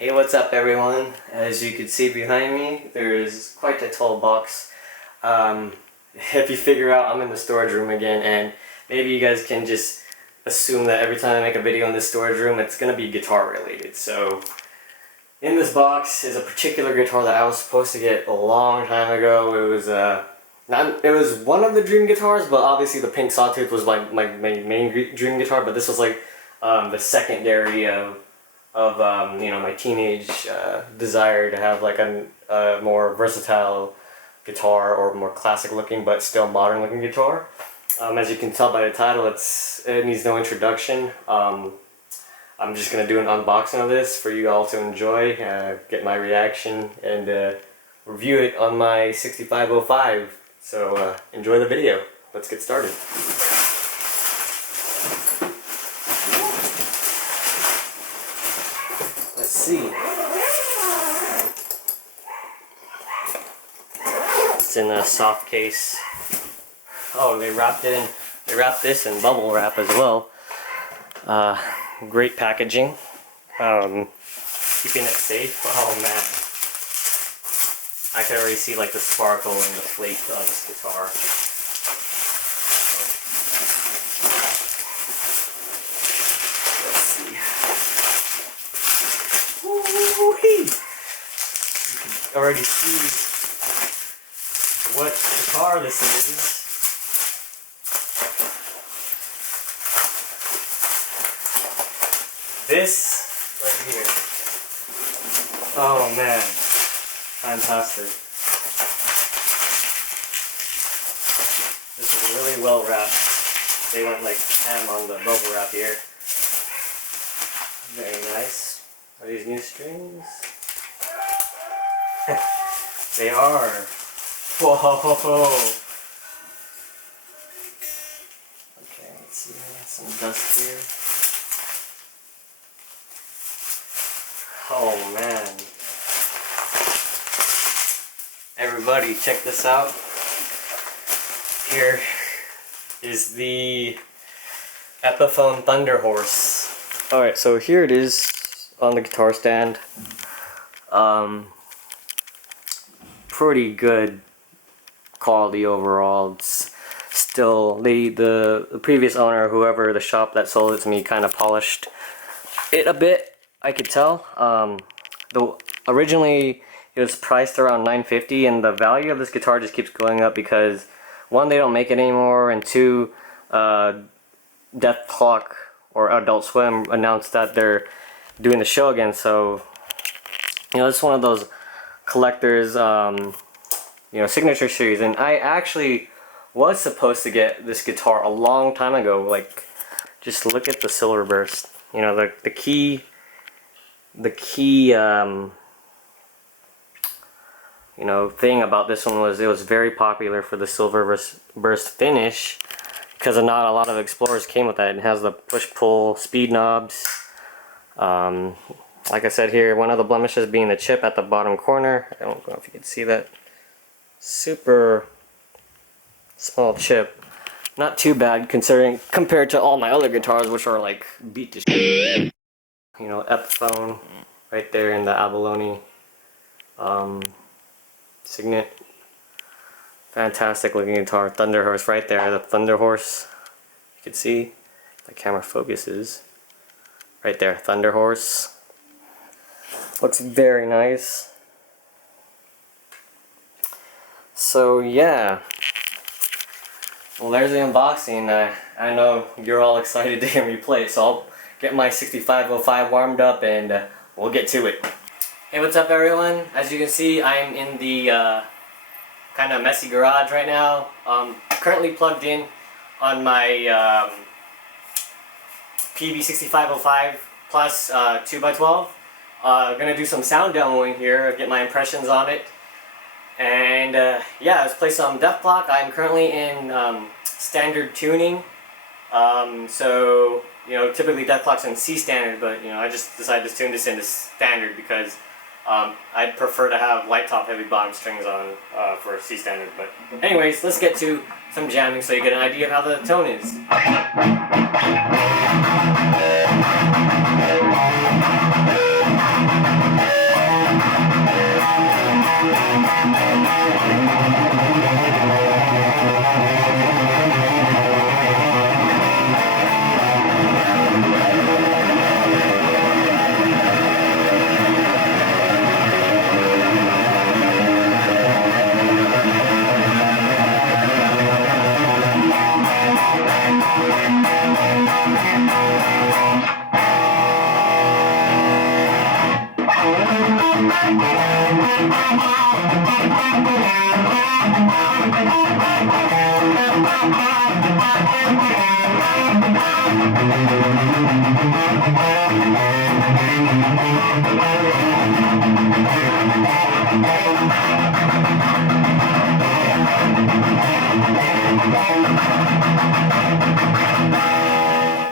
Hey, what's up everyone? As you can see behind me, there is quite a tall box. If you figure out, I'm in the storage room again, and maybe you guys can just assume that every time I make a video in this storage room, it's going to be guitar related. So, in this box is a particular guitar that I was supposed to get a long time ago. It was one of the dream guitars, but obviously the pink sawtooth was my main dream guitar, but this was like the secondary of my teenage desire to have like a more versatile guitar, or more classic looking but still modern looking guitar. As you can tell by the title, it needs no introduction. I'm just gonna do an unboxing of this for you all to enjoy, get my reaction, and review it on my 6505. So enjoy the video. Let's get started. Let's see. It's in a soft case. Oh, they wrapped this in bubble wrap as well. Great packaging. Keeping it safe. Oh man. I can already see like the sparkle and the flake on this guitar. Let's see. Woo-wee. You can already see what guitar this is. This right here. Oh man. Fantastic. This is really well wrapped. They went like ham on the bubble wrap here. Very nice. Are these new strings? They are. Whoa! Okay, let's see. Some dust here. Oh man. Everybody, check this out. Here is the Epiphone Thunderhorse. Alright, so here it is on the guitar stand. Pretty good quality overall. It's still, the previous owner, whoever the shop that sold it to me, kind of polished it a bit, I could tell. Originally it was priced around $950, and the value of this guitar just keeps going up because one, they don't make it anymore, and two, Death Clock or Adult Swim announced that they're doing the show again. So it's one of those collectors signature series, and I actually was supposed to get this guitar a long time ago. Like, just look at the silver burst. The key thing about this one was it was very popular for the silver burst finish, because not a lot of Explorers came with that. It has the push-pull speed knobs. Like I said here, one of the blemishes being the chip at the bottom corner. I don't know if you can see that. Super small chip. Not too bad compared to all my other guitars, which are like beat to shit. Epiphone right there in the abalone signet. Fantastic looking guitar. Thunderhorse right there, the Thunderhorse. You can see the camera focuses right there. Thunderhorse looks very nice. So yeah, well, there's the unboxing. I know you're all excited to hear me play it, so I'll get my 6505 warmed up and we'll get to it. Hey, what's up everyone? As you can see, I'm in the kind of messy garage right now. Currently plugged in on my PV6505 plus 2x12. Gonna do some sound demoing here, get my impressions on it. And yeah, let's play some Death Clock. I'm currently in standard tuning. So typically Death Clock's in C standard, but I just decided to tune this into standard because I'd prefer to have light top heavy bottom strings on for C standard. But anyways, let's get to some jamming so you get an idea of how the tone is.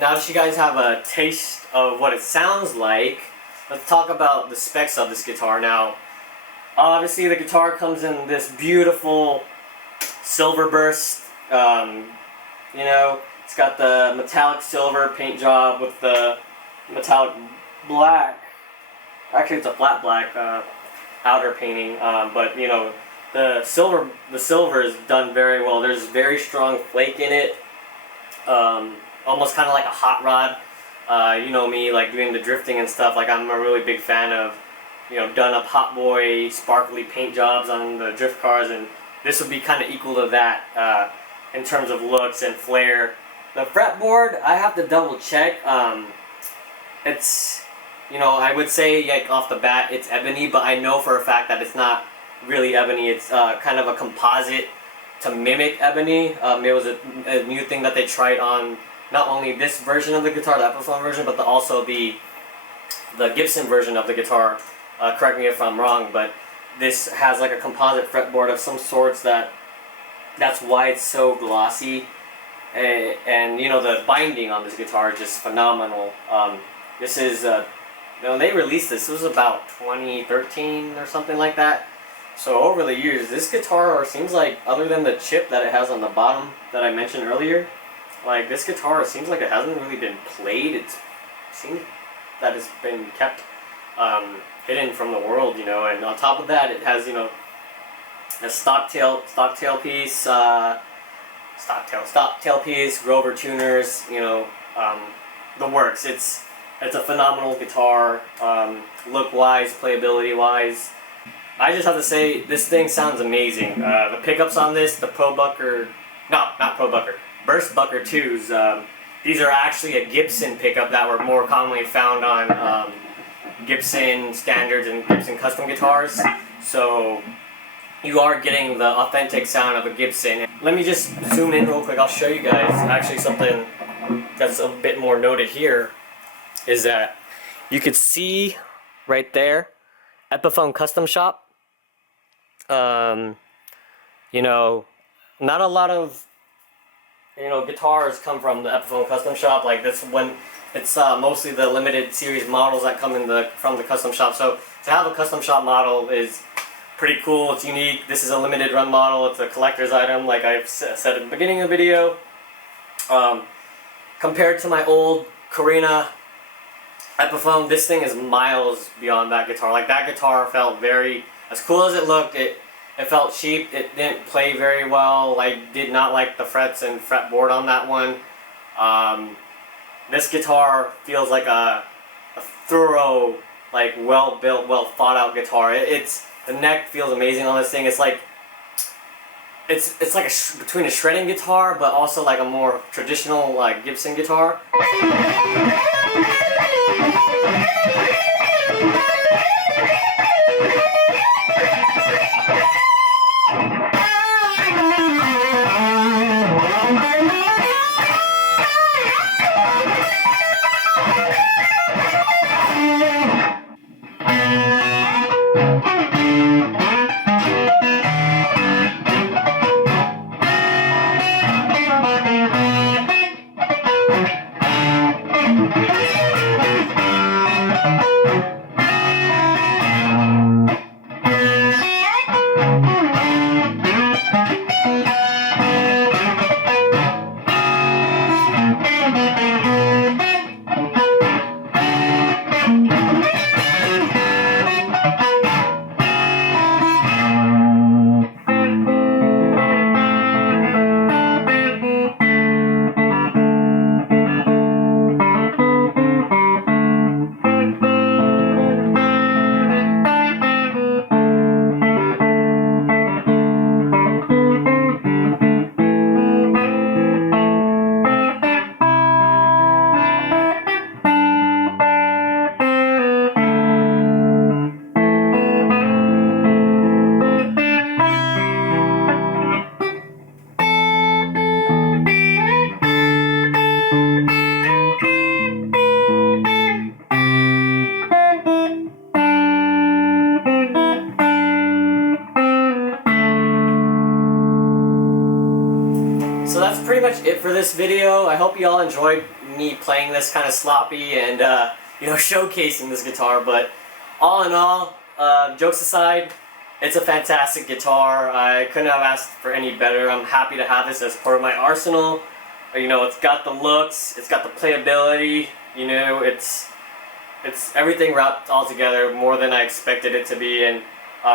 Now that you guys have a taste of what it sounds like, let's talk about the specs of this guitar. Now, obviously the guitar comes in this beautiful silver burst. You know, it's got the metallic silver paint job with the metallic black. Actually, it's a flat black outer painting, but you know, the silver is done very well. There's very strong flake in it. Almost kind of like a hot rod. You know me, like doing the drifting and stuff. Like I'm a really big fan of, you know, done up hot boy sparkly paint jobs on the drift cars, and this would be kind of equal to that in terms of looks and flair. The fretboard, I have to double check. It's, you know, I would say like off the bat it's ebony, but I know for a fact that it's not really ebony. It's kind of a composite to mimic ebony. It was a new thing that they tried on not only this version of the guitar, the Epiphone version, but also the Gibson version of the guitar. Correct me if I'm wrong, but this has like a composite fretboard of some sorts that's why it's so glossy. And you know, the binding on this guitar is just phenomenal. This is, you know, they released this was about 2013 or something like that. So over the years, this guitar seems like, other than the chip that it has on the bottom that I mentioned earlier, like this guitar seems like it hasn't really been played. It seems that it's been kept hidden from the world, you know. And on top of that, it has, you know, a stock tail piece, Grover tuners, you know, the works. It's a phenomenal guitar, look-wise, playability-wise. I just have to say, this thing sounds amazing. The pickups on this, the Burst Bucker 2s, these are actually a Gibson pickup that were more commonly found on Gibson standards and Gibson custom guitars. So you are getting the authentic sound of a Gibson. Let me just zoom in real quick. I'll show you guys actually something that's a bit more noted here, is that you could see right there, Epiphone Custom Shop. You know, not a lot of, you know, guitars come from the Epiphone Custom Shop. Like this one, it's mostly the limited series models that come from the custom shop. So to have a custom shop model is pretty cool. It's unique. This is a limited run model. It's a collector's item, like I've said at the beginning of the video. Compared to my old Korina Epiphone, this thing is miles beyond that guitar. Like that guitar felt very, as cool as it looked, it felt cheap. It didn't play very well. I did not like the frets and fretboard on that one. This guitar feels like a thorough, like well built, well thought out guitar. The neck feels amazing on this thing. It's like between a shredding guitar, but also like a more traditional like Gibson guitar. pretty much it for this video. I hope you all enjoyed me playing this kind of sloppy and you know, showcasing this guitar. But all in all, jokes aside, it's a fantastic guitar. I couldn't have asked for any better. I'm happy to have this as part of my arsenal. You know, it's got the looks, it's got the playability. You know, it's everything wrapped all together more than I expected it to be. And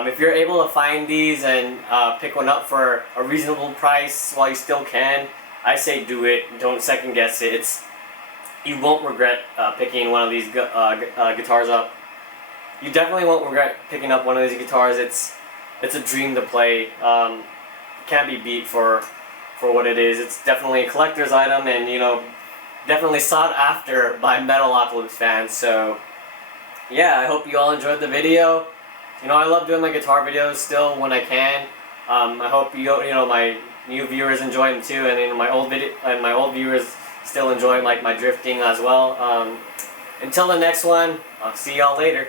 if you're able to find these and pick one up for a reasonable price while you still can, I say do it. Don't second guess it. You won't regret picking one of these guitars up. You definitely won't regret picking up one of these guitars. It's a dream to play. Can't be beat for what it is. It's definitely a collector's item, and you know, definitely sought after by Metalocalypse fans. So yeah, I hope you all enjoyed the video. You know, I love doing my guitar videos still when I can. I hope you know, my new viewers enjoy them too, and my old viewers still enjoy like my drifting as well. Until the next one, I'll see y'all later.